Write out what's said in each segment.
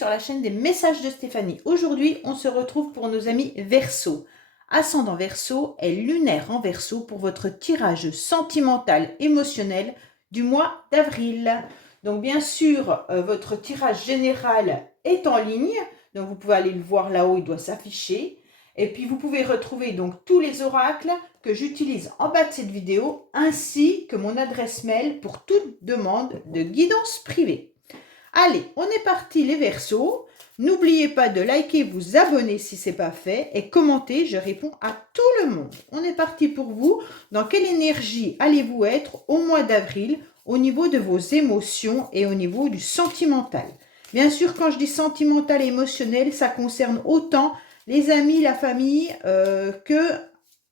sur la chaîne des messages de Stéphanie. Aujourd'hui, on se retrouve pour nos amis Verseau. Ascendant Verseau et lunaire en Verseau pour votre tirage sentimental émotionnel du mois d'avril. Donc bien sûr, votre tirage général est en ligne. Donc vous pouvez aller le voir là-haut, il doit s'afficher. Et puis vous pouvez retrouver donc tous les oracles que j'utilise en bas de cette vidéo, ainsi que mon adresse mail pour toute demande de guidance privée. Allez, on est parti les Verseaux. N'oubliez pas de liker, vous abonner si ce n'est pas fait et commenter, je réponds à tout le monde. On est parti pour vous. Dans quelle énergie allez-vous être au mois d'avril au niveau de vos émotions et au niveau du sentimental? Bien sûr, quand je dis sentimental et émotionnel, ça concerne autant les amis, la famille, que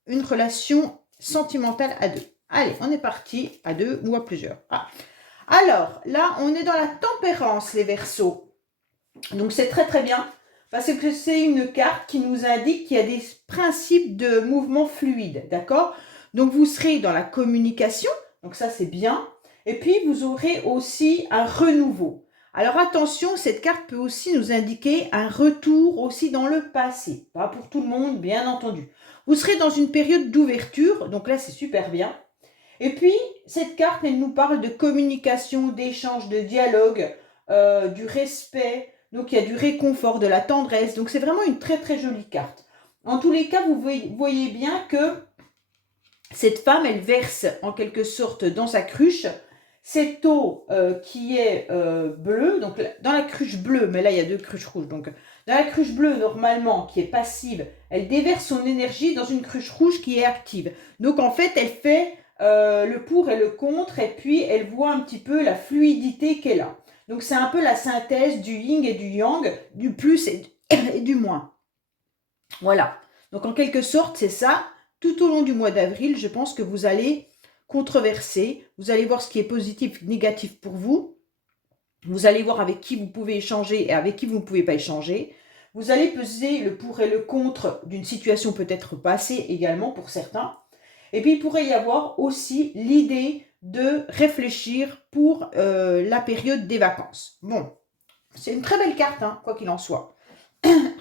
une relation sentimentale à deux. Allez, on est parti à deux ou à plusieurs. Alors, là, on est dans la tempérance, les Verseaux. Donc, c'est très, très bien, parce que c'est une carte qui nous indique qu'il y a des principes de mouvement fluide, d'accord? Donc, vous serez dans la communication, donc ça, c'est bien. Et puis, vous aurez aussi un renouveau. Alors, attention, cette carte peut aussi nous indiquer un retour aussi dans le passé. Pas pour tout le monde, bien entendu. Vous serez dans une période d'ouverture, donc là, c'est super bien. Et puis, cette carte, elle nous parle de communication, d'échange, de dialogue, du respect. Donc, il y a du réconfort, de la tendresse. Donc, c'est vraiment une très, très jolie carte. En tous les cas, vous voyez bien que cette femme, elle verse en quelque sorte dans sa cruche cette eau qui est bleue. Donc, dans la cruche bleue, mais là, il y a deux cruches rouges. Donc, dans la cruche bleue, normalement, qui est passive, elle déverse son énergie dans une cruche rouge qui est active. Donc, en fait, elle fait le pour et le contre, et puis elle voit un petit peu la fluidité qu'elle a. Donc c'est un peu la synthèse du yin et du yang, du plus et du moins. Voilà. Donc en quelque sorte, c'est ça. Tout au long du mois d'avril, je pense que vous allez controverser, vous allez voir ce qui est positif, négatif pour vous. Vous allez voir avec qui vous pouvez échanger et avec qui vous ne pouvez pas échanger. Vous allez peser le pour et le contre d'une situation peut-être passée également pour certains. Et puis, il pourrait y avoir aussi l'idée de réfléchir pour la période des vacances. Bon, c'est une très belle carte, hein, quoi qu'il en soit.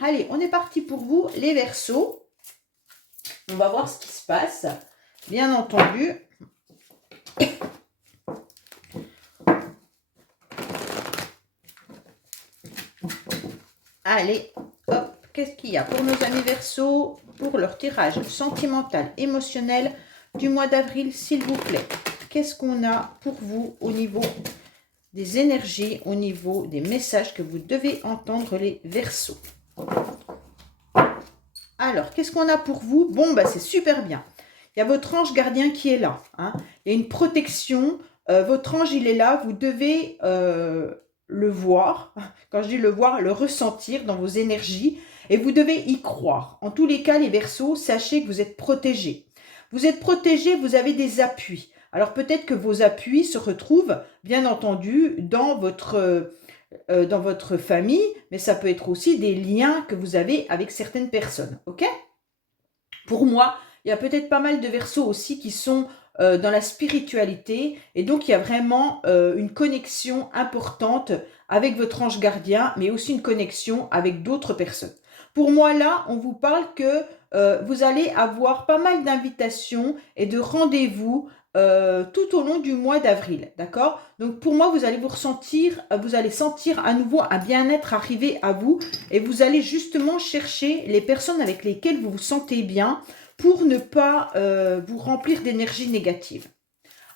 Allez, on est parti pour vous, les Verseaux. On va voir ce qui se passe. Bien entendu. Allez, hop, qu'est-ce qu'il y a pour nos amis Verseaux, pour leur tirage sentimental, émotionnel du mois d'avril, s'il vous plaît? Qu'est-ce qu'on a pour vous au niveau des énergies, au niveau des messages que vous devez entendre, les Verseaux? Alors, qu'est-ce qu'on a pour vous? Bon, bah c'est super bien. Il y a votre ange gardien qui est là. Hein. Il y a une protection. Votre ange, il est là. Vous devez le voir. Quand je dis le voir, le ressentir dans vos énergies. Et vous devez y croire. En tous les cas, les Verseaux, sachez que vous êtes protégés. Vous êtes protégés, vous avez des appuis. Alors peut-être que vos appuis se retrouvent, bien entendu, dans votre famille, mais ça peut être aussi des liens que vous avez avec certaines personnes. Ok? Pour moi, il y a peut-être pas mal de Verseaux aussi qui sont dans la spiritualité, et donc il y a vraiment une connexion importante avec votre ange gardien, mais aussi une connexion avec d'autres personnes. Pour moi, là, on vous parle que vous allez avoir pas mal d'invitations et de rendez-vous tout au long du mois d'avril, d'accord? Donc pour moi, vous allez sentir à nouveau un bien-être arriver à vous, et vous allez justement chercher les personnes avec lesquelles vous vous sentez bien pour ne pas vous remplir d'énergie négative.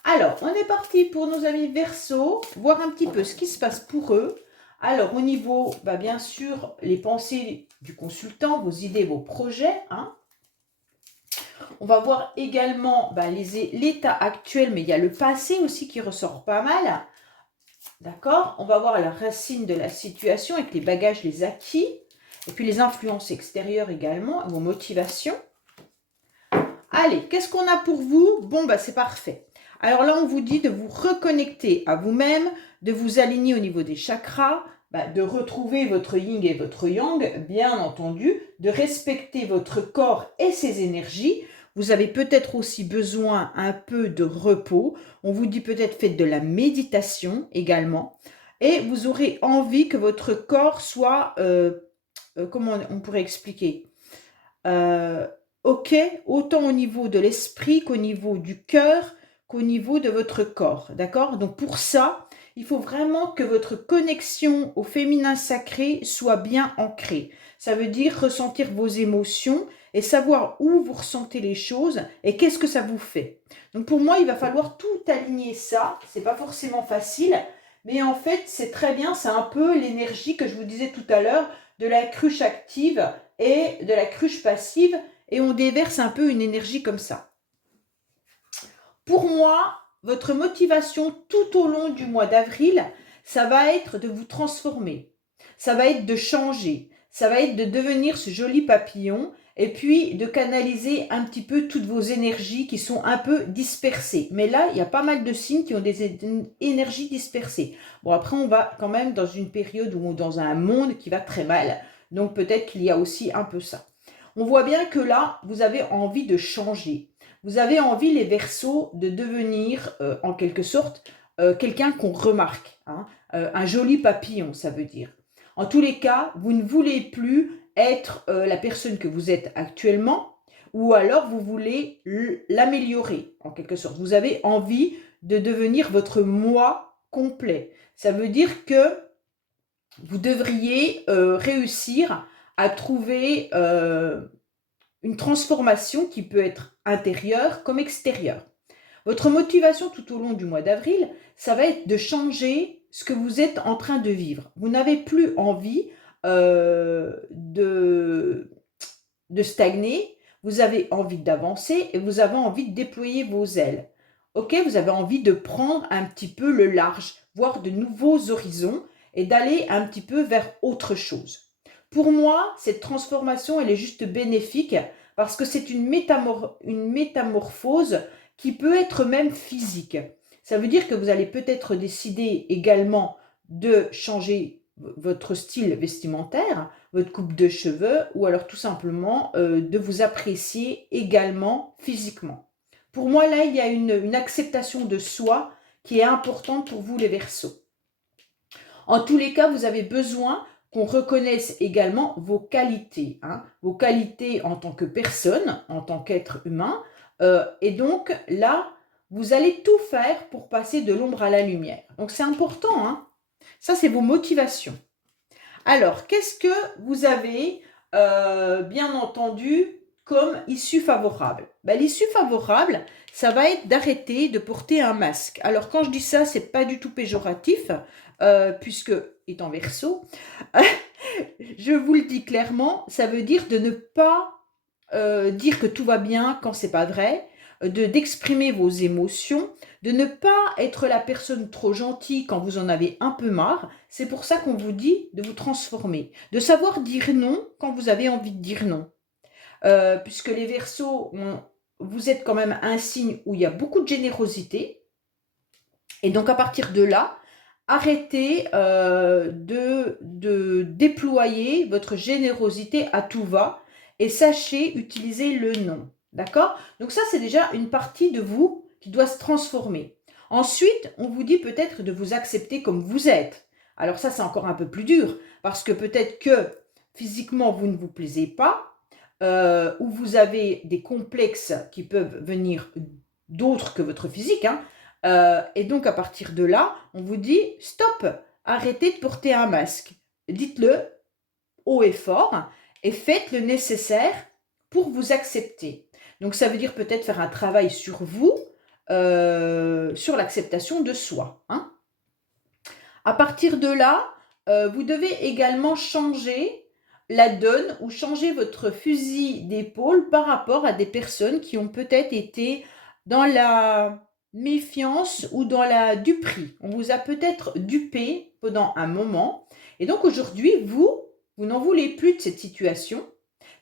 Alors, on est parti pour nos amis Verseaux, voir un petit peu ce qui se passe pour eux. Alors, au niveau, bien sûr, les pensées du consultant, vos idées, vos projets. Hein. On va voir également l'état actuel, mais il y a le passé aussi qui ressort pas mal. D'accord? On va voir la racine de la situation avec les bagages, les acquis, et puis les influences extérieures également, vos motivations. Allez, qu'est-ce qu'on a pour vous? Bon, c'est parfait. Alors là, on vous dit de vous reconnecter à vous-même, de vous aligner au niveau des chakras, de retrouver votre yin et votre yang, bien entendu, de respecter votre corps et ses énergies. Vous avez peut-être aussi besoin un peu de repos. On vous dit peut-être faites de la méditation également. et vous aurez envie que votre corps soit, comment on pourrait expliquer? Heu, OK, autant au niveau de l'esprit qu'au niveau du cœur, qu'au niveau de votre corps, d'accord? Donc pour ça, il faut vraiment que votre connexion au féminin sacré soit bien ancrée. Ça veut dire ressentir vos émotions et savoir où vous ressentez les choses et qu'est-ce que ça vous fait. Donc pour moi, il va falloir tout aligner ça. C'est pas forcément facile, mais en fait, c'est très bien, c'est un peu l'énergie que je vous disais tout à l'heure de la cruche active et de la cruche passive, et on déverse un peu une énergie comme ça. Pour moi, votre motivation tout au long du mois d'avril, ça va être de vous transformer, ça va être de changer, ça va être de devenir ce joli papillon et puis de canaliser un petit peu toutes vos énergies qui sont un peu dispersées. Mais là, il y a pas mal de signes qui ont des énergies dispersées. Bon, après, on va quand même dans une période ou dans un monde qui va très mal. Donc peut-être qu'il y a aussi un peu ça. On voit bien que là, vous avez envie de changer. Vous avez envie, les Verseaux, de devenir, en quelque sorte, quelqu'un qu'on remarque, hein, un joli papillon, ça veut dire. En tous les cas, vous ne voulez plus être la personne que vous êtes actuellement, ou alors vous voulez l'améliorer, en quelque sorte. Vous avez envie de devenir votre moi complet. Ça veut dire que vous devriez réussir à trouver une transformation qui peut être intérieure comme extérieure. Votre motivation tout au long du mois d'avril, ça va être de changer ce que vous êtes en train de vivre. Vous n'avez plus envie de stagner, vous avez envie d'avancer et vous avez envie de déployer vos ailes. Ok, vous avez envie de prendre un petit peu le large, voir de nouveaux horizons et d'aller un petit peu vers autre chose. Pour moi, cette transformation, elle est juste bénéfique parce que c'est une métamorphose qui peut être même physique. Ça veut dire que vous allez peut-être décider également de changer votre style vestimentaire, votre coupe de cheveux, ou alors tout simplement de vous apprécier également physiquement. Pour moi, là, il y a une acceptation de soi qui est importante pour vous, les Verseaux. En tous les cas, vous avez besoin qu'on reconnaisse également vos qualités, hein, vos qualités en tant que personne, en tant qu'être humain. Et donc là, vous allez tout faire pour passer de l'ombre à la lumière. Donc c'est important, hein. Ça, c'est vos motivations. Alors, qu'est-ce que vous avez, bien entendu, comme issue favorable? Ben, l'issue favorable, ça va être d'arrêter de porter un masque. Alors, quand je dis ça, c'est pas du tout péjoratif, puisque, étant Verseau, je vous le dis clairement, ça veut dire de ne pas dire que tout va bien quand c'est pas vrai, d'exprimer vos émotions, de ne pas être la personne trop gentille quand vous en avez un peu marre. C'est pour ça qu'on vous dit de vous transformer, de savoir dire non quand vous avez envie de dire non. Puisque les Verseaux, vous êtes quand même un signe où il y a beaucoup de générosité. Et donc à partir de là, arrêtez de déployer votre générosité à tout va et sachez utiliser le non. D'accord? Donc ça, c'est déjà une partie de vous qui doit se transformer. Ensuite, on vous dit peut-être de vous accepter comme vous êtes. Alors ça, c'est encore un peu plus dur parce que peut-être que physiquement, vous ne vous plaisez pas, ou vous avez des complexes qui peuvent venir d'autres que votre physique, hein. Et donc, à partir de là, on vous dit stop, arrêtez de porter un masque. Dites-le haut et fort et faites le nécessaire pour vous accepter. Donc, ça veut dire peut-être faire un travail sur vous, sur l'acceptation de soi, hein. À partir de là, vous devez également changer la donne ou changer votre fusil d'épaule par rapport à des personnes qui ont peut-être été dans la méfiance ou dans la duperie. On vous a peut-être dupé pendant un moment. Et donc aujourd'hui, vous n'en voulez plus de cette situation,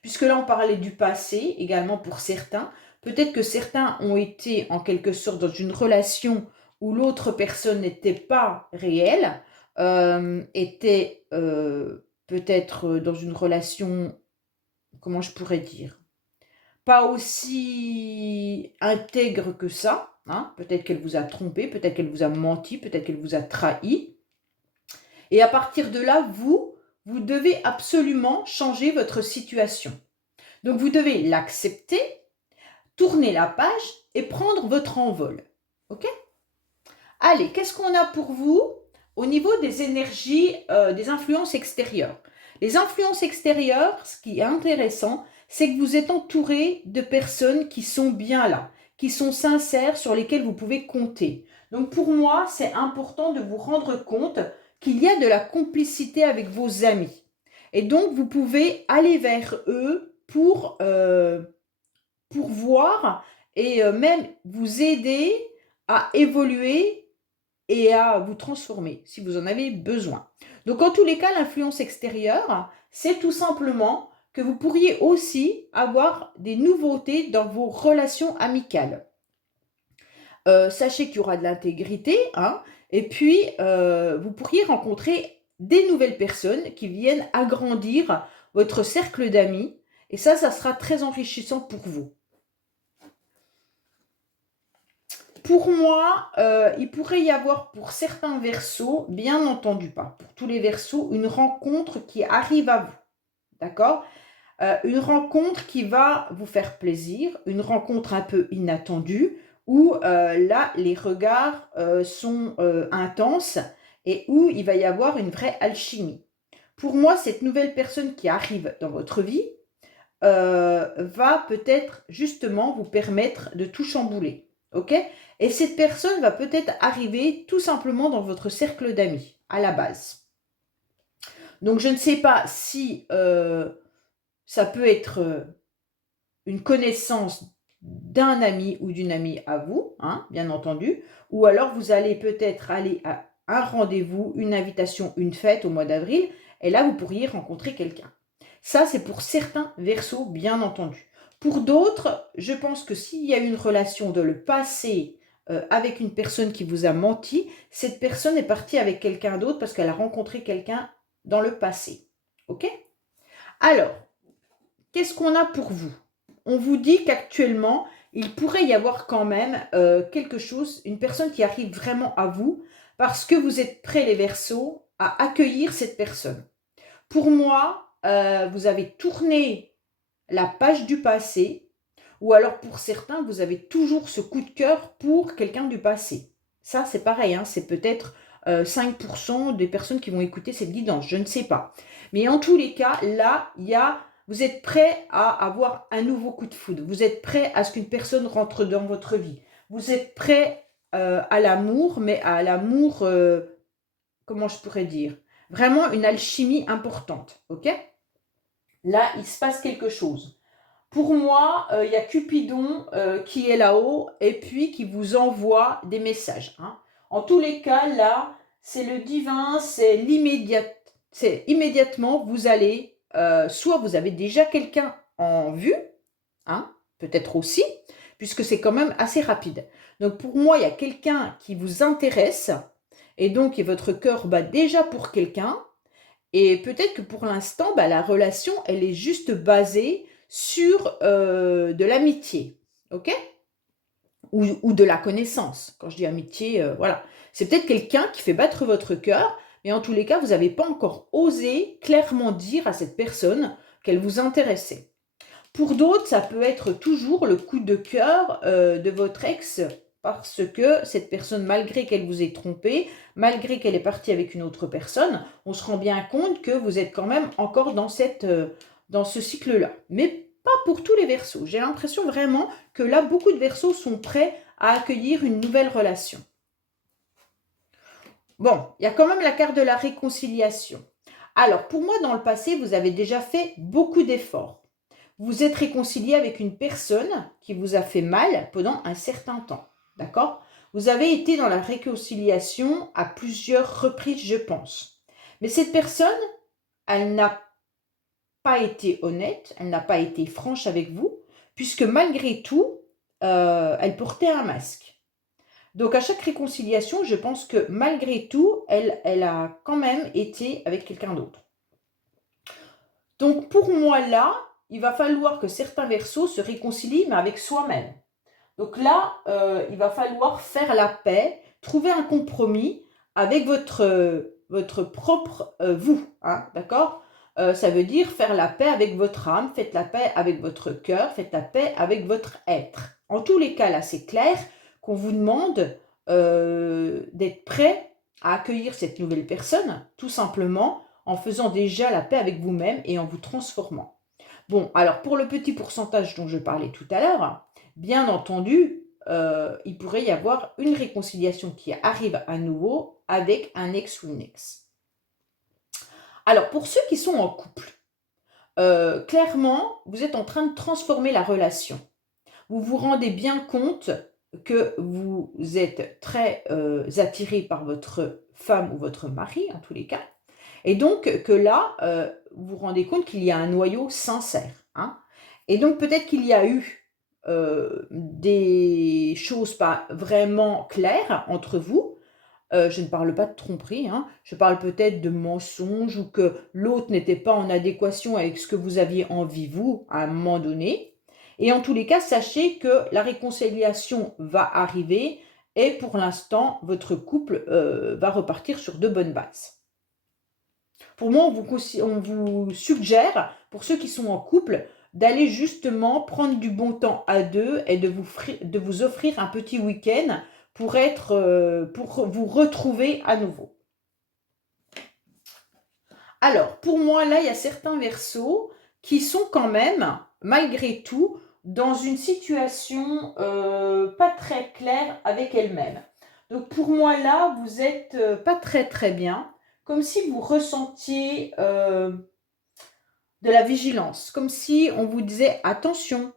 puisque là on parlait du passé également pour certains. Peut-être que certains ont été en quelque sorte dans une relation où l'autre personne n'était pas réelle, était peut-être dans une relation, comment je pourrais dire, pas aussi intègre que ça, hein. Peut-être qu'elle vous a trompé, peut-être qu'elle vous a menti, peut-être qu'elle vous a trahi. Et à partir de là, vous devez absolument changer votre situation. Donc, vous devez l'accepter, tourner la page et prendre votre envol. OK? Allez, qu'est-ce qu'on a pour vous au niveau des énergies, des influences extérieures? Les influences extérieures, ce qui est intéressant, c'est que vous êtes entouré de personnes qui sont bien là, qui sont sincères, sur lesquelles vous pouvez compter. Donc pour moi, c'est important de vous rendre compte qu'il y a de la complicité avec vos amis. Et donc, vous pouvez aller vers eux pour voir et même vous aider à évoluer et à vous transformer si vous en avez besoin. Donc en tous les cas, l'influence extérieure, c'est tout simplement que vous pourriez aussi avoir des nouveautés dans vos relations amicales. Sachez qu'il y aura de l'intégrité, hein, et puis vous pourriez rencontrer des nouvelles personnes qui viennent agrandir votre cercle d'amis, et ça sera très enrichissant pour vous. Pour moi, il pourrait y avoir pour certains verseaux, bien entendu pas pour tous les verseaux, une rencontre qui arrive à vous. D'accord? Une rencontre qui va vous faire plaisir, une rencontre un peu inattendue, où là, les regards sont intenses et où il va y avoir une vraie alchimie. Pour moi, cette nouvelle personne qui arrive dans votre vie va peut-être justement vous permettre de tout chambouler. OK? Et cette personne va peut-être arriver tout simplement dans votre cercle d'amis, à la base. Donc, je ne sais pas si ça peut être une connaissance d'un ami ou d'une amie à vous, hein, bien entendu, ou alors vous allez peut-être aller à un rendez-vous, une invitation, une fête au mois d'avril, et là, vous pourriez rencontrer quelqu'un. Ça, c'est pour certains verseaux, bien entendu. Pour d'autres, je pense que s'il y a une relation de le passé avec une personne qui vous a menti, cette personne est partie avec quelqu'un d'autre parce qu'elle a rencontré quelqu'un dans le passé. OK? Alors, qu'est-ce qu'on a pour vous? On vous dit qu'actuellement, il pourrait y avoir quand même quelque chose, une personne qui arrive vraiment à vous parce que vous êtes prêts, les Verseaux, à accueillir cette personne. Pour moi, vous avez tourné la page du passé, ou alors pour certains, vous avez toujours ce coup de cœur pour quelqu'un du passé. Ça, c'est pareil, hein, c'est peut-être 5% des personnes qui vont écouter cette guidance, je ne sais pas. Mais en tous les cas, là, vous êtes prêt à avoir un nouveau coup de foudre. Vous êtes prêt à ce qu'une personne rentre dans votre vie. Vous êtes prêt à l'amour, mais à l'amour, comment je pourrais dire? Vraiment une alchimie importante, ok? Là, il se passe quelque chose. Pour moi, il y a Cupidon qui est là-haut et puis qui vous envoie des messages, hein. En tous les cas, là, c'est le divin, c'est l'immédiat. C'est immédiatement, vous allez, soit vous avez déjà quelqu'un en vue, hein, peut-être aussi, puisque c'est quand même assez rapide. Donc pour moi, il y a quelqu'un qui vous intéresse et donc votre cœur bat déjà pour quelqu'un. Et peut-être que pour l'instant, la relation, elle est juste basée sur de l'amitié, ok? Ou de la connaissance. Quand je dis amitié, voilà. C'est peut-être quelqu'un qui fait battre votre cœur, mais en tous les cas, vous n'avez pas encore osé clairement dire à cette personne qu'elle vous intéressait. Pour d'autres, ça peut être toujours le coup de cœur de votre ex, parce que cette personne, malgré qu'elle vous ait trompé, malgré qu'elle est partie avec une autre personne, on se rend bien compte que vous êtes quand même encore dans ce cycle-là. Mais pas pour tous les Verseaux. J'ai l'impression vraiment que là, beaucoup de Verseaux sont prêts à accueillir une nouvelle relation. Bon, il y a quand même la carte de la réconciliation. Alors, pour moi, dans le passé, vous avez déjà fait beaucoup d'efforts. Vous êtes réconcilié avec une personne qui vous a fait mal pendant un certain temps. D'accord? Vous avez été dans la réconciliation à plusieurs reprises, je pense. Mais cette personne, elle n'a pas été honnête, elle n'a pas été franche avec vous, puisque malgré tout, elle portait un masque. Donc à chaque réconciliation, je pense que malgré tout, elle a quand même été avec quelqu'un d'autre. Donc pour moi là, il va falloir que certains Verseaux se réconcilient, mais avec soi-même. Donc là, il va falloir faire la paix, trouver un compromis avec votre votre propre vous, hein, d'accord? Ça veut dire faire la paix avec votre âme, faites la paix avec votre cœur, faites la paix avec votre être. En tous les cas, là, c'est clair qu'on vous demande d'être prêt à accueillir cette nouvelle personne, tout simplement en faisant déjà la paix avec vous-même et en vous transformant. Bon, alors pour le petit pourcentage dont je parlais tout à l'heure, bien entendu, il pourrait y avoir une réconciliation qui arrive à nouveau avec un ex ou une ex. Alors pour ceux qui sont en couple, clairement, vous êtes en train de transformer la relation. Vous vous rendez bien compte que vous êtes très attiré par votre femme ou votre mari, en tous les cas, et donc que là, vous vous rendez compte qu'il y a un noyau sincère, hein. Et donc peut-être qu'il y a eu, des choses pas vraiment claires entre vous. Je ne parle pas de tromperie, hein, je parle peut-être de mensonges ou que l'autre n'était pas en adéquation avec ce que vous aviez envie vous, à un moment donné. Et en tous les cas, sachez que la réconciliation va arriver et pour l'instant, votre couple, va repartir sur de bonnes bases. Pour moi, on vous suggère, pour ceux qui sont en couple, d'aller justement prendre du bon temps à deux et de vous offrir un petit week-end pour vous retrouver à nouveau. Alors, pour moi, là, il y a certains versos qui sont quand même, malgré tout, dans une situation pas très claire avec elle-même. Donc, pour moi, là, vous êtes pas très très bien, comme si vous ressentiez de la vigilance, comme si on vous disait attention,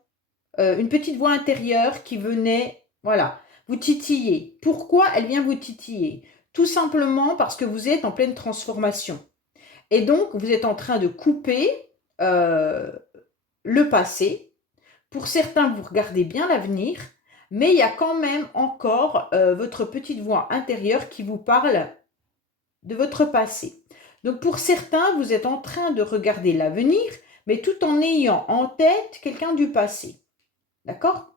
une petite voix intérieure qui venait, voilà, vous titiller. Pourquoi elle vient vous titiller? Tout simplement parce que vous êtes en pleine transformation. Et donc, vous êtes en train de couper le passé. Pour certains, vous regardez bien l'avenir, mais il y a quand même encore votre petite voix intérieure qui vous parle de votre passé. Donc, pour certains, vous êtes en train de regarder l'avenir, mais tout en ayant en tête quelqu'un du passé. D'accord?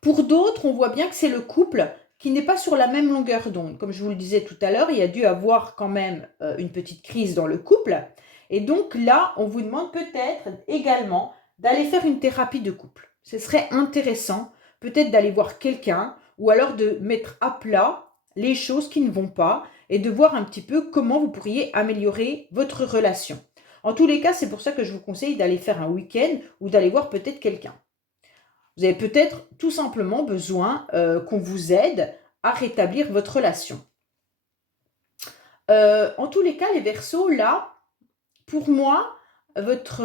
Pour d'autres, on voit bien que c'est le couple qui n'est pas sur la même longueur d'onde. Comme je vous le disais tout à l'heure, il y a dû avoir quand même une petite crise dans le couple. Et donc là, on vous demande peut-être également d'aller faire une thérapie de couple. Ce serait intéressant peut-être d'aller voir quelqu'un ou alors de mettre à plat les choses qui ne vont pas et de voir un petit peu comment vous pourriez améliorer votre relation. En tous les cas, c'est pour ça que je vous conseille d'aller faire un week-end ou d'aller voir peut-être quelqu'un. Vous avez peut-être tout simplement besoin qu'on vous aide à rétablir votre relation. En tous les cas, les Verseaux, là, pour moi, votre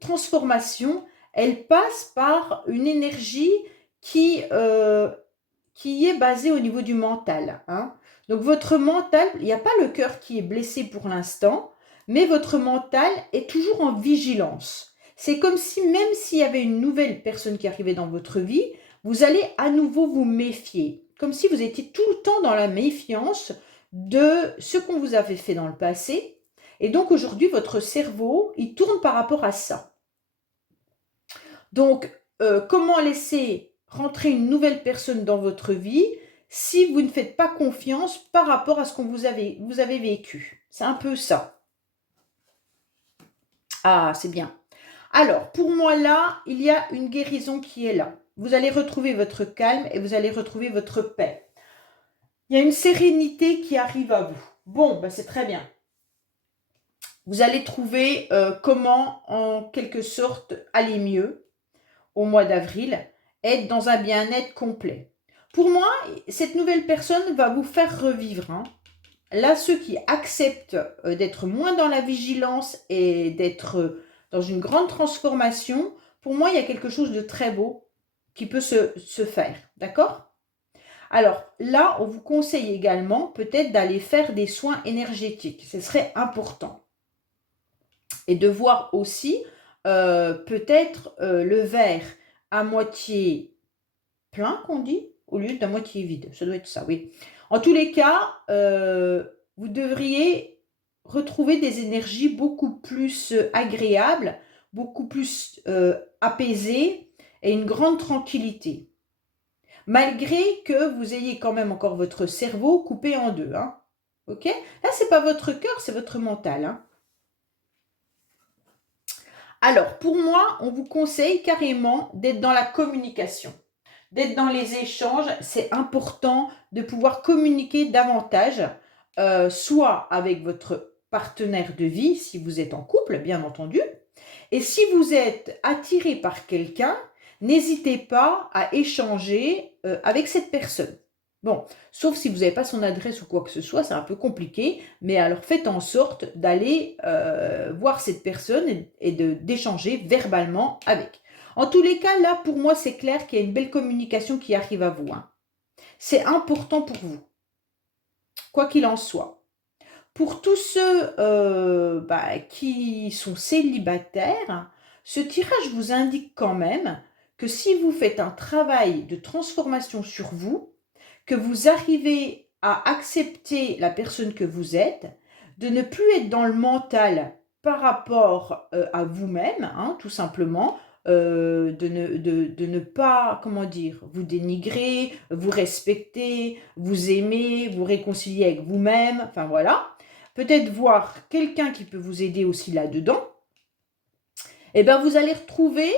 transformation, elle passe par une énergie qui est basée au niveau du mental, hein. Donc votre mental, il n'y a pas le cœur qui est blessé pour l'instant, mais votre mental est toujours en vigilance. C'est comme si même s'il y avait une nouvelle personne qui arrivait dans votre vie, vous allez à nouveau vous méfier. Comme si vous étiez tout le temps dans la méfiance de ce qu'on vous avait fait dans le passé. Et donc aujourd'hui, votre cerveau, il tourne par rapport à ça. Donc, comment laisser rentrer une nouvelle personne dans votre vie si vous ne faites pas confiance par rapport à ce qu'on vous avez vécu? C'est un peu ça. Ah, c'est bien. Alors, pour moi, là, il y a une guérison qui est là. Vous allez retrouver votre calme et vous allez retrouver votre paix. Il y a une sérénité qui arrive à vous. Bon, ben c'est très bien. Vous allez trouver comment, en quelque sorte, aller mieux au mois d'avril, être dans un bien-être complet. Pour moi, cette nouvelle personne va vous faire revivre, hein. Là, ceux qui acceptent d'être moins dans la vigilance et d'être dans une grande transformation, pour moi, il y a quelque chose de très beau qui peut se faire. D'accord? Alors là, on vous conseille également peut-être d'aller faire des soins énergétiques. Ce serait important. Et de voir aussi peut-être le verre à moitié plein, qu'on dit, au lieu d'à moitié vide. Ça doit être ça, oui. En tous les cas, vous devriez retrouver des énergies beaucoup plus agréables, beaucoup plus apaisées et une grande tranquillité. Malgré que vous ayez quand même encore votre cerveau coupé en deux, hein. Ok? Là, c'est pas votre cœur, c'est votre mental, hein. Alors, pour moi, on vous conseille carrément d'être dans la communication, d'être dans les échanges. C'est important de pouvoir communiquer davantage, soit avec votre partenaire de vie, si vous êtes en couple, bien entendu. Et si vous êtes attiré par quelqu'un, n'hésitez pas à échanger avec cette personne. Bon, sauf si vous n'avez pas son adresse ou quoi que ce soit, c'est un peu compliqué, mais alors faites en sorte d'aller voir cette personne et d'échanger verbalement avec. En tous les cas, là, pour moi, c'est clair qu'il y a une belle communication qui arrive à vous, hein. C'est important pour vous, quoi qu'il en soit. Pour tous ceux qui sont célibataires, ce tirage vous indique quand même que si vous faites un travail de transformation sur vous, que vous arrivez à accepter la personne que vous êtes, de ne plus être dans le mental par rapport à vous-même, hein, tout simplement, de ne pas, comment dire, vous dénigrer, vous respecter, vous aimer, vous réconcilier avec vous-même, enfin voilà. Peut-être voir quelqu'un qui peut vous aider aussi là-dedans. Et bien vous allez retrouver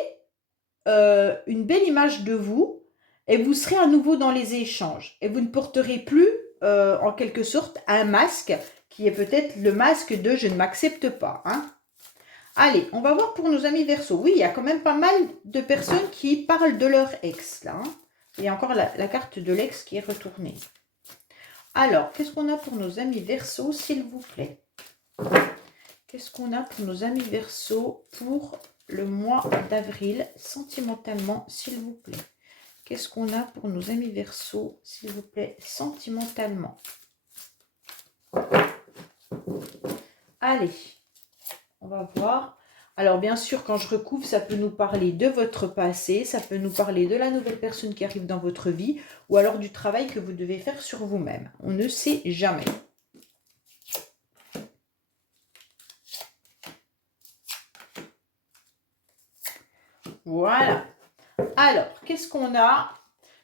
une belle image de vous et vous serez à nouveau dans les échanges. Et vous ne porterez plus, en quelque sorte, un masque qui est peut-être le masque de « je ne m'accepte pas ». Hein. Allez, on va voir pour nos amis Verseau. Oui, il y a quand même pas mal de personnes qui parlent de leur ex, là. Hein. Il y a encore la carte de l'ex qui est retournée. Alors, qu'est-ce qu'on a pour nos amis Verseau, s'il vous plaît? Qu'est-ce qu'on a pour nos amis Verseau pour le mois d'avril, sentimentalement, s'il vous plaît? Qu'est-ce qu'on a pour nos amis Verseau, s'il vous plaît, sentimentalement? Allez, on va voir. Alors, bien sûr, quand je recouvre, ça peut nous parler de votre passé, ça peut nous parler de la nouvelle personne qui arrive dans votre vie, ou alors du travail que vous devez faire sur vous-même. On ne sait jamais. Voilà. Alors, qu'est-ce qu'on a?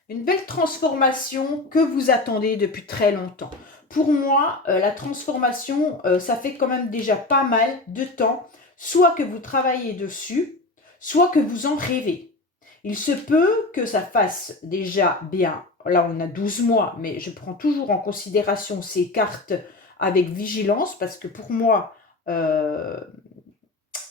Une belle transformation que vous attendez depuis très longtemps. Pour moi, la transformation, ça fait quand même déjà pas mal de temps, soit que vous travaillez dessus, soit que vous en rêvez. Il se peut que ça fasse déjà bien, là on a 12 mois, mais je prends toujours en considération ces cartes avec vigilance, parce que pour moi,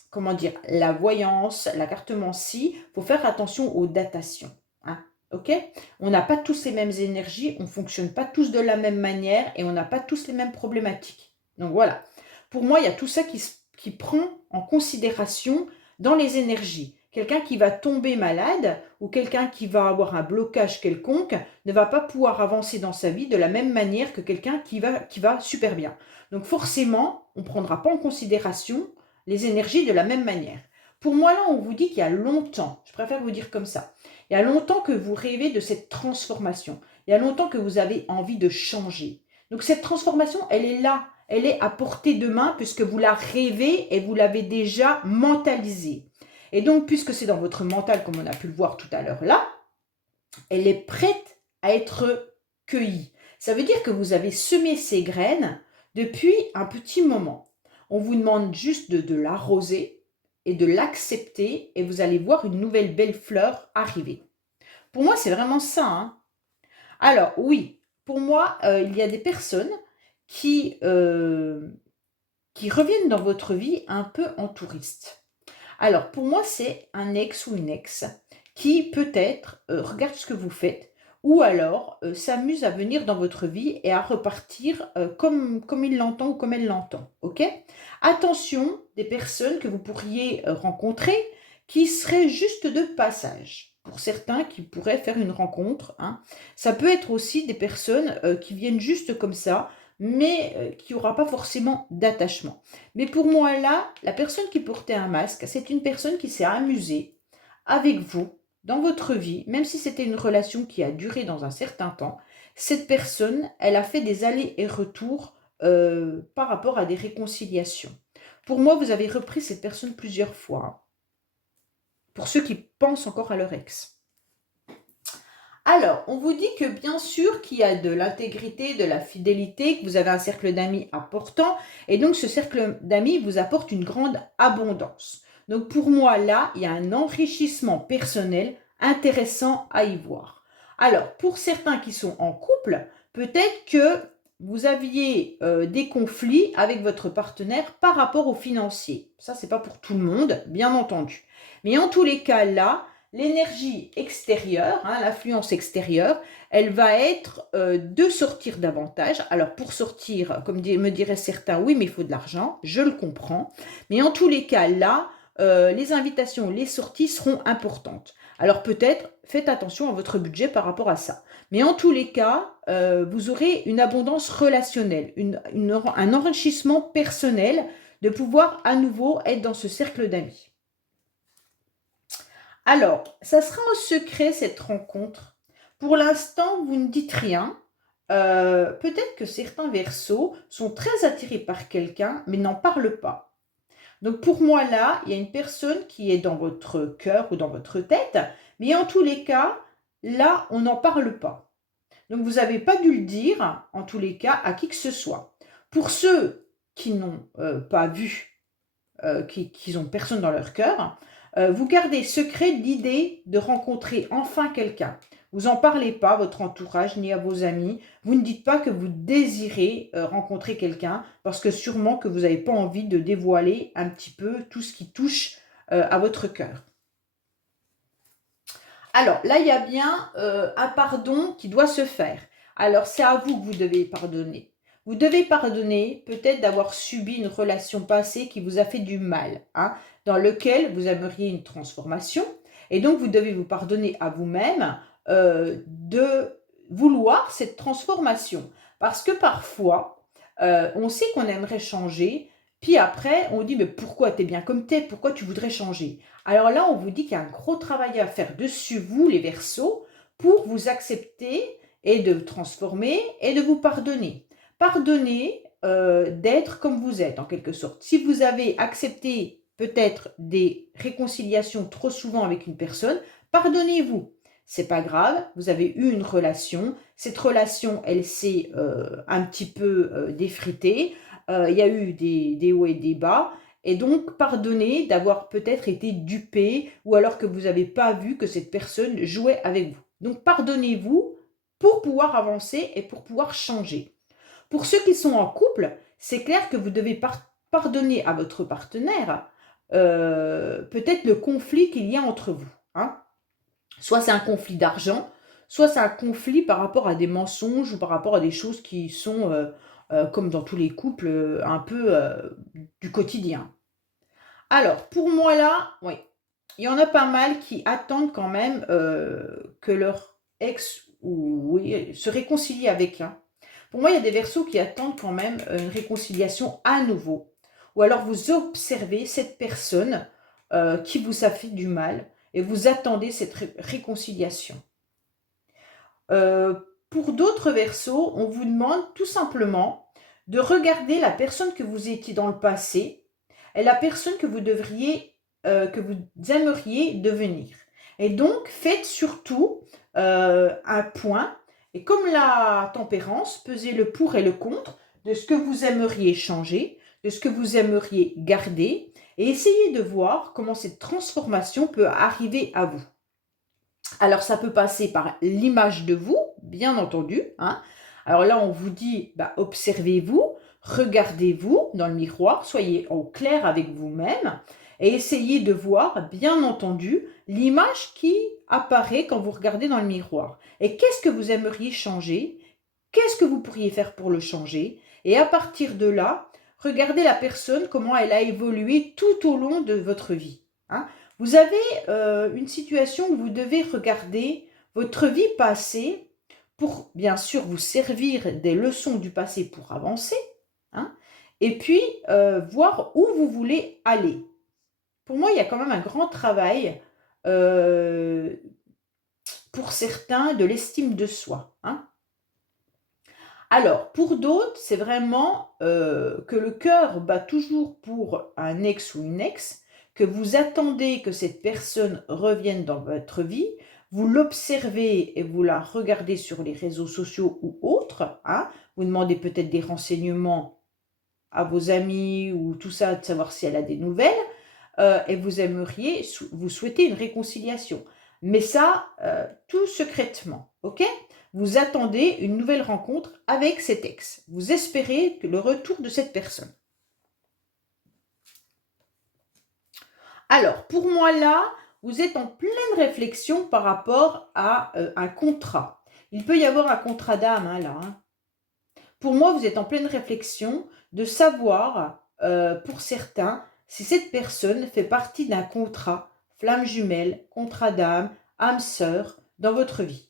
comment dire, la voyance, la cartomancie, il faut faire attention aux datations. Hein, ok? On n'a pas tous les mêmes énergies, on ne fonctionne pas tous de la même manière et on n'a pas tous les mêmes problématiques. Donc voilà. Pour moi, il y a tout ça qui prend en considération dans les énergies. Quelqu'un qui va tomber malade ou quelqu'un qui va avoir un blocage quelconque ne va pas pouvoir avancer dans sa vie de la même manière que quelqu'un qui va super bien. Donc forcément, on ne prendra pas en considération les énergies de la même manière. Pour moi, là, on vous dit qu'il y a longtemps, je préfère vous dire comme ça, il y a longtemps que vous rêvez de cette transformation. Il y a longtemps que vous avez envie de changer. Donc cette transformation, elle est là, elle est à portée de main puisque vous la rêvez et vous l'avez déjà mentalisée. Et donc, puisque c'est dans votre mental, comme on a pu le voir tout à l'heure là, elle est prête à être cueillie. Ça veut dire que vous avez semé ces graines depuis un petit moment. On vous demande juste de l'arroser et de l'accepter et vous allez voir une nouvelle belle fleur arriver. Pour moi, c'est vraiment ça. Hein. Alors, oui, pour moi, il y a des personnes qui reviennent dans votre vie un peu en touriste. Alors, pour moi, c'est un ex ou une ex qui peut-être regarde ce que vous faites ou alors s'amuse à venir dans votre vie et à repartir comme il l'entend ou comme elle l'entend. Ok? Attention des personnes que vous pourriez rencontrer qui seraient juste de passage. Pour certains qui pourraient faire une rencontre. Hein. Ça peut être aussi des personnes qui viennent juste comme ça, mais qui n'aura pas forcément d'attachement. Mais pour moi, là, la personne qui portait un masque, c'est une personne qui s'est amusée avec vous dans votre vie, même si c'était une relation qui a duré dans un certain temps. Cette personne, elle a fait des allers et retours par rapport à des réconciliations. Pour moi, vous avez repris cette personne plusieurs fois. Hein, pour ceux qui pensent encore à leur ex. Alors, on vous dit que bien sûr qu'il y a de l'intégrité, de la fidélité, que vous avez un cercle d'amis important, et donc ce cercle d'amis vous apporte une grande abondance. Donc pour moi, là, il y a un enrichissement personnel intéressant à y voir. Alors, pour certains qui sont en couple, peut-être que vous aviez des conflits avec votre partenaire par rapport aux financiers. Ça, c'est pas pour tout le monde, bien entendu. Mais en tous les cas, là, l'énergie extérieure, l'influence extérieure, elle va être de sortir davantage. Alors pour sortir, comme me diraient certains, oui, mais il faut de l'argent, je le comprends. Mais en tous les cas, là, les invitations, les sorties seront importantes. Alors peut-être, faites attention à votre budget par rapport à ça. Mais en tous les cas, vous aurez une abondance relationnelle, un enrichissement personnel de pouvoir à nouveau être dans ce cercle d'amis. Alors, ça sera un secret cette rencontre. Pour l'instant, vous ne dites rien. Peut-être que certains Verseaux sont très attirés par quelqu'un, mais n'en parlent pas. Donc pour moi là, il y a une personne qui est dans votre cœur ou dans votre tête, mais en tous les cas, là, on n'en parle pas. Donc vous n'avez pas dû le dire, en tous les cas, à qui que ce soit. Pour ceux qui n'ont pas vu qui ont personne dans leur cœur, vous gardez secret l'idée de rencontrer enfin quelqu'un. Vous n'en parlez pas à votre entourage ni à vos amis. Vous ne dites pas que vous désirez rencontrer quelqu'un parce que sûrement que vous n'avez pas envie de dévoiler un petit peu tout ce qui touche à votre cœur. Alors là, il y a bien un pardon qui doit se faire. Alors c'est à vous que vous devez pardonner. Vous devez pardonner peut-être d'avoir subi une relation passée qui vous a fait du mal, dans lequel vous aimeriez une transformation. Et donc vous devez vous pardonner à vous-même de vouloir cette transformation. Parce que parfois, on sait qu'on aimerait changer, puis après, on dit, mais pourquoi t'es bien comme t'es? Pourquoi tu voudrais changer? Alors là, on vous dit qu'il y a un gros travail à faire dessus, vous, les Verseaux, pour vous accepter et de vous transformer et de vous pardonner. Pardonner d'être comme vous êtes, en quelque sorte. Si vous avez accepté peut-être des réconciliations trop souvent avec une personne, pardonnez-vous. C'est pas grave, vous avez eu une relation, cette relation, elle s'est un petit peu défritée, il y a eu des hauts et des bas, et donc pardonnez d'avoir peut-être été dupé, ou alors que vous n'avez pas vu que cette personne jouait avec vous. Donc pardonnez-vous pour pouvoir avancer et pour pouvoir changer. Pour ceux qui sont en couple, c'est clair que vous devez pardonner à votre partenaire peut-être le conflit qu'il y a entre vous. Soit c'est un conflit d'argent, soit c'est un conflit par rapport à des mensonges ou par rapport à des choses qui sont, comme dans tous les couples, un peu du quotidien. Alors, pour moi là, oui, il y en a pas mal qui attendent quand même que leur ex ou oui, se réconcilie avec un. Pour moi, il y a des Verseaux qui attendent quand même une réconciliation à nouveau. Ou alors vous observez cette personne qui vous a fait du mal et vous attendez cette réconciliation. Pour d'autres Verseaux, on vous demande tout simplement de regarder la personne que vous étiez dans le passé et la personne que que vous aimeriez devenir. Et donc, faites surtout un point, et comme la tempérance, pesez le pour et le contre de ce que vous aimeriez changer, de ce que vous aimeriez garder, et essayez de voir comment cette transformation peut arriver à vous. Alors, ça peut passer par l'image de vous, bien entendu. Alors là, on vous dit, observez-vous, regardez-vous dans le miroir, soyez au clair avec vous-même et essayez de voir, bien entendu, l'image qui apparaît quand vous regardez dans le miroir. Et qu'est-ce que vous aimeriez changer? Qu'est-ce que vous pourriez faire pour le changer? Et à partir de là, regardez la personne, comment elle a évolué tout au long de votre vie. Vous avez une situation où vous devez regarder votre vie passée pour, bien sûr, vous servir des leçons du passé pour avancer, et puis voir où vous voulez aller. Pour moi, il y a quand même un grand travail pour certains de l'estime de soi. Alors, pour d'autres, c'est vraiment que le cœur bat toujours pour un ex ou une ex, que vous attendez que cette personne revienne dans votre vie. vous l'observez et vous la regardez sur les réseaux sociaux ou autres, hein, vous demandez peut-être des renseignements à vos amis ou tout ça, de savoir si elle a des nouvelles, et vous souhaitez une réconciliation. Mais ça, tout secrètement, ok? Vous attendez une nouvelle rencontre avec cet ex. Vous espérez que le retour de cette personne. Alors, pour moi là, vous êtes en pleine réflexion par rapport à un contrat. Il peut y avoir un contrat d'âme hein, là. Hein. Pour moi, vous êtes en pleine réflexion de savoir, pour certains, si cette personne fait partie d'un contrat, flamme jumelle, contrat d'âme, âme sœur, dans votre vie.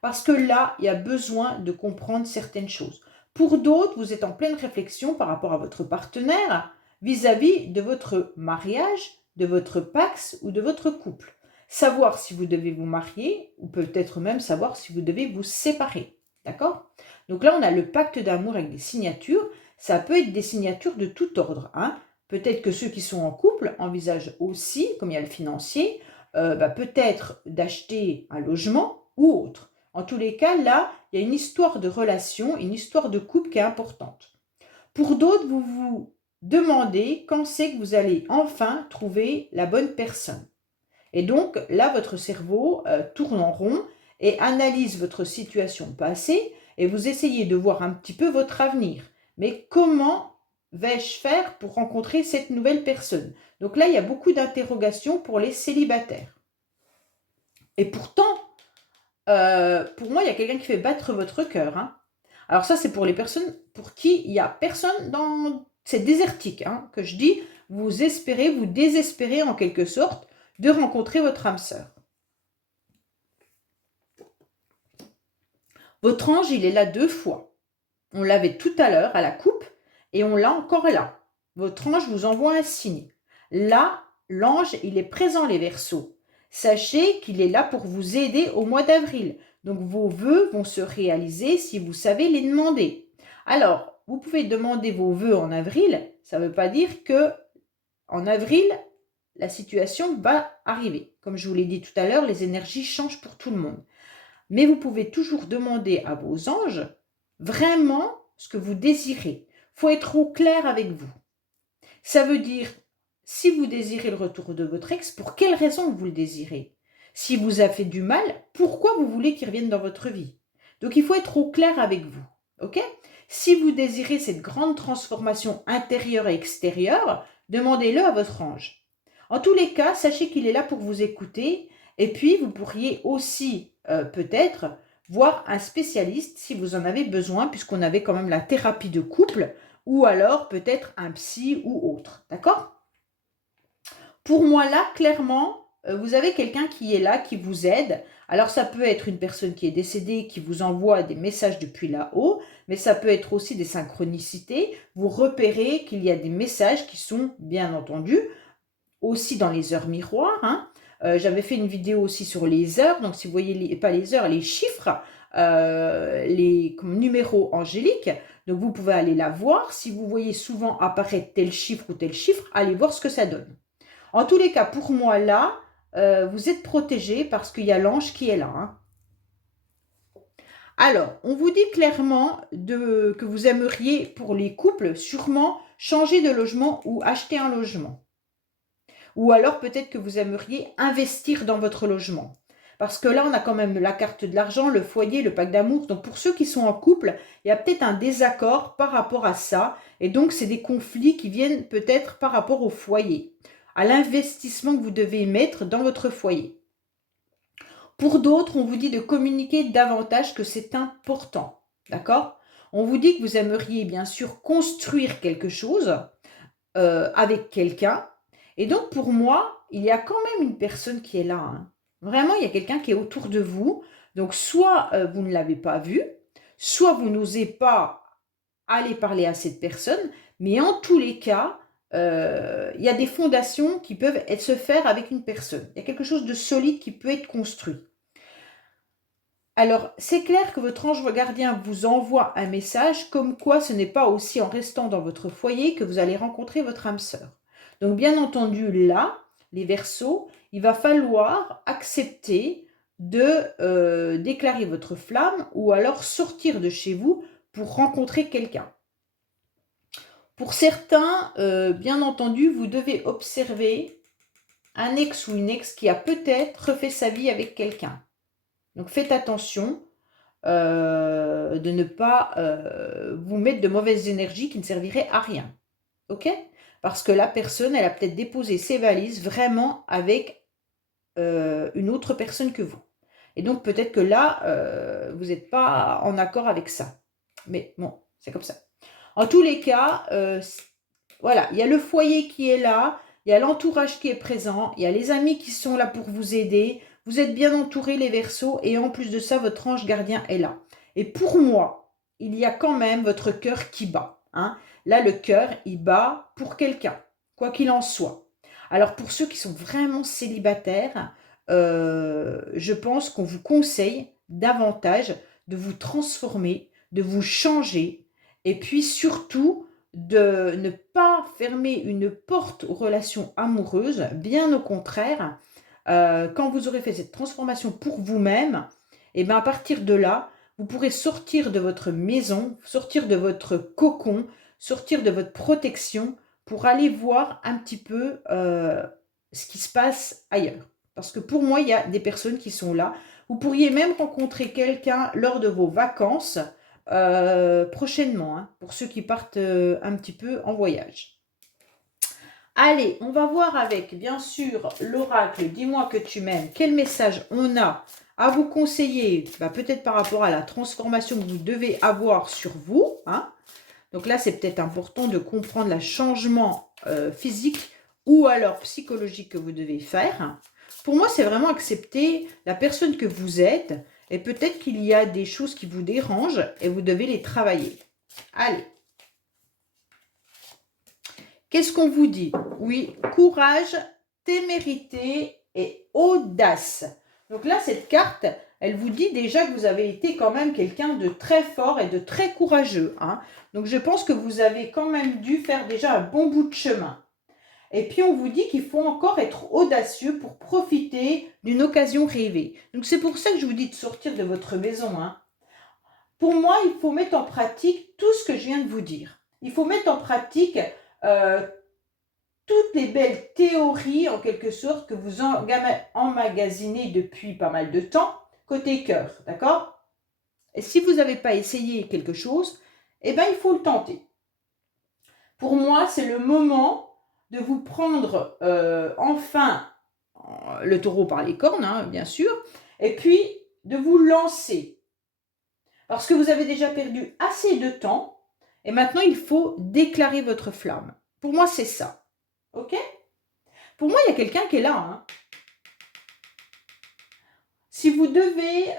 Parce que là, il y a besoin de comprendre certaines choses. Pour d'autres, vous êtes en pleine réflexion par rapport à votre partenaire vis-à-vis de votre mariage, de votre pax ou de votre couple. Savoir si vous devez vous marier ou peut-être même savoir si vous devez vous séparer. D'accord? Donc là, on a le pacte d'amour avec des signatures. Ça peut être des signatures de tout ordre. Hein. Peut-être que ceux qui sont en couple envisagent aussi, comme il y a le financier, peut-être d'acheter un logement ou autre. En tous les cas, là, il y a une histoire de relation, une histoire de couple qui est importante. Pour d'autres, vous vous demandez quand c'est que vous allez enfin trouver la bonne personne. Et donc, là, votre cerveau tourne en rond et analyse votre situation passée et vous essayez de voir un petit peu votre avenir. Mais comment vais-je faire pour rencontrer cette nouvelle personne? Donc là, il y a beaucoup d'interrogations pour les célibataires. Et pourtant, pour moi, il y a quelqu'un qui fait battre votre cœur. Hein. Alors ça, c'est pour les personnes pour qui il n'y a personne dans... C'est désertique hein, que je dis. Vous espérez, vous désespérez en quelque sorte de rencontrer votre âme sœur. Votre ange, il est là 2 fois. On l'avait tout à l'heure à la coupe et on l'a encore là. Votre ange vous envoie un signe. Là, l'ange, il est présent les Verseaux. Sachez qu'il est là pour vous aider au mois d'avril. Donc vos vœux vont se réaliser si vous savez les demander. Alors, vous pouvez demander vos vœux en avril. Ça ne veut pas dire que en avril, la situation va arriver. Comme je vous l'ai dit tout à l'heure, les énergies changent pour tout le monde. Mais vous pouvez toujours demander à vos anges vraiment ce que vous désirez. Il faut être au clair avec vous. Ça veut dire, si vous désirez le retour de votre ex, pour quelle raison vous le désirez? Si vous a fait du mal, pourquoi vous voulez qu'il revienne dans votre vie? Donc il faut être au clair avec vous. Ok? Si vous désirez cette grande transformation intérieure et extérieure, demandez-le à votre ange. En tous les cas, sachez qu'il est là pour vous écouter et puis vous pourriez aussi peut-être voir un spécialiste si vous en avez besoin puisqu'on avait quand même la thérapie de couple ou alors peut-être un psy ou autre. D'accord? Pour moi là, clairement, vous avez quelqu'un qui est là, qui vous aide. Alors ça peut être une personne qui est décédée, qui vous envoie des messages depuis là-haut, mais ça peut être aussi des synchronicités. Vous repérez qu'il y a des messages qui sont, bien entendu, aussi dans les heures miroirs. Hein. J'avais fait une vidéo aussi sur les heures, donc si vous voyez, pas les heures, les chiffres, comme numéros angéliques, donc vous pouvez aller la voir. Si vous voyez souvent apparaître tel chiffre ou tel chiffre, allez voir ce que ça donne. En tous les cas, pour moi, là, vous êtes protégé parce qu'il y a l'ange qui est là. Hein. Alors, on vous dit clairement que vous aimeriez, pour les couples, sûrement changer de logement ou acheter un logement. Ou alors peut-être que vous aimeriez investir dans votre logement. Parce que là, on a quand même la carte de l'argent, le foyer, le pacte d'amour. Donc pour ceux qui sont en couple, il y a peut-être un désaccord par rapport à ça. Et donc, c'est des conflits qui viennent peut-être par rapport au foyer, à l'investissement que vous devez mettre dans votre foyer. Pour d'autres, on vous dit de communiquer davantage, que c'est important. D'accord? On vous dit que vous aimeriez bien sûr construire quelque chose avec quelqu'un. Et donc, pour moi, il y a quand même une personne qui est là. Hein. Vraiment, il y a quelqu'un qui est autour de vous. Donc, soit vous ne l'avez pas vu, soit vous n'osez pas aller parler à cette personne. Mais en tous les cas, il y a des fondations qui peuvent se faire avec une personne. Il y a quelque chose de solide qui peut être construit. Alors, c'est clair que votre ange gardien vous envoie un message comme quoi ce n'est pas aussi en restant dans votre foyer que vous allez rencontrer votre âme sœur. Donc, bien entendu, là, les Verseaux, il va falloir accepter de déclarer votre flamme ou alors sortir de chez vous pour rencontrer quelqu'un. Pour certains, bien entendu, vous devez observer un ex ou une ex qui a peut-être refait sa vie avec quelqu'un. Donc faites attention de ne pas vous mettre de mauvaises énergies qui ne serviraient à rien. Ok? Parce que la personne, elle a peut-être déposé ses valises vraiment avec une autre personne que vous. Et donc peut-être que là, vous n'êtes pas en accord avec ça. Mais bon, c'est comme ça. En tous les cas, voilà, il y a le foyer qui est là, il y a l'entourage qui est présent, il y a les amis qui sont là pour vous aider, vous êtes bien entourés les Verseaux et en plus de ça, votre ange gardien est là. Et pour moi, il y a quand même votre cœur qui bat. Hein. Là, le cœur, il bat pour quelqu'un, quoi qu'il en soit. Alors pour ceux qui sont vraiment célibataires, je pense qu'on vous conseille davantage de vous transformer, de vous changer et puis surtout de ne pas fermer une porte aux relations amoureuses, bien au contraire, quand vous aurez fait cette transformation pour vous-même, et bien à partir de là, vous pourrez sortir de votre maison, sortir de votre cocon, sortir de votre protection pour aller voir un petit peu ce qui se passe ailleurs. Parce que pour moi, il y a des personnes qui sont là. Vous pourriez même rencontrer quelqu'un lors de vos vacances prochainement, hein, pour ceux qui partent un petit peu en voyage. Allez, on va voir avec, bien sûr, l'oracle. Dis-moi que tu m'aimes. Quel message on a à vous conseiller, peut-être par rapport à la transformation que vous devez avoir sur vous. Hein. Donc là, c'est peut-être important de comprendre le changement physique ou alors psychologique que vous devez faire. Pour moi, c'est vraiment accepter la personne que vous êtes et peut-être qu'il y a des choses qui vous dérangent et vous devez les travailler. Allez. Qu'est-ce qu'on vous dit? Oui, courage, témérité et audace. Donc là, cette carte, elle vous dit déjà que vous avez été quand même quelqu'un de très fort et de très courageux. Hein. Donc je pense que vous avez quand même dû faire déjà un bon bout de chemin. Et puis on vous dit qu'il faut encore être audacieux pour profiter d'une occasion rêvée. Donc c'est pour ça que je vous dis de sortir de votre maison. Hein. Pour moi, il faut mettre en pratique tout ce que je viens de vous dire. Il faut mettre en pratique toutes les belles théories, en quelque sorte, que vous emmagasinez depuis pas mal de temps, côté cœur, d'accord? Et si vous n'avez pas essayé quelque chose, eh bien, il faut le tenter. Pour moi, c'est le moment de vous prendre enfin le taureau par les cornes, hein, bien sûr, et puis de vous lancer. Parce que vous avez déjà perdu assez de temps, et maintenant, il faut déclarer votre flamme. Pour moi, c'est ça. Ok? Pour moi, il y a quelqu'un qui est là. Hein. Si vous devez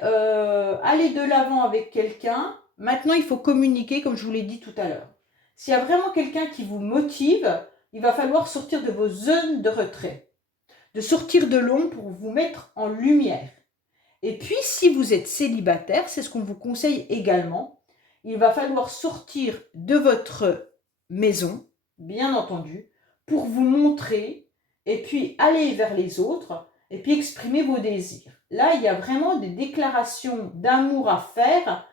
aller de l'avant avec quelqu'un, maintenant, il faut communiquer, comme je vous l'ai dit tout à l'heure. S'il y a vraiment quelqu'un qui vous motive, il va falloir sortir de vos zones de retrait, de sortir de l'ombre pour vous mettre en lumière. Et puis, si vous êtes célibataire, c'est ce qu'on vous conseille également, il va falloir sortir de votre maison, bien entendu, pour vous montrer et puis aller vers les autres et puis exprimer vos désirs. Là, il y a vraiment des déclarations d'amour à faire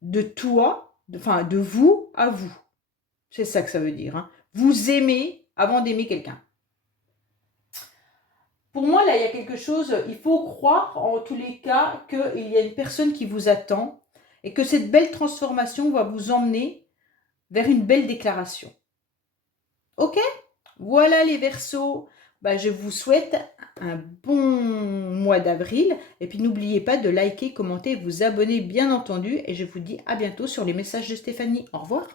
de toi, de vous à vous. C'est ça que ça veut dire. Hein. Vous aimez avant d'aimer quelqu'un. Pour moi, là, il y a quelque chose, il faut croire en tous les cas qu'il y a une personne qui vous attend et que cette belle transformation va vous emmener vers une belle déclaration. Ok? Voilà les Verseaux. Je vous souhaite un bon mois d'avril. Et puis n'oubliez pas de liker, commenter, vous abonner bien entendu. Et je vous dis à bientôt sur les messages de Stéphanie. Au revoir.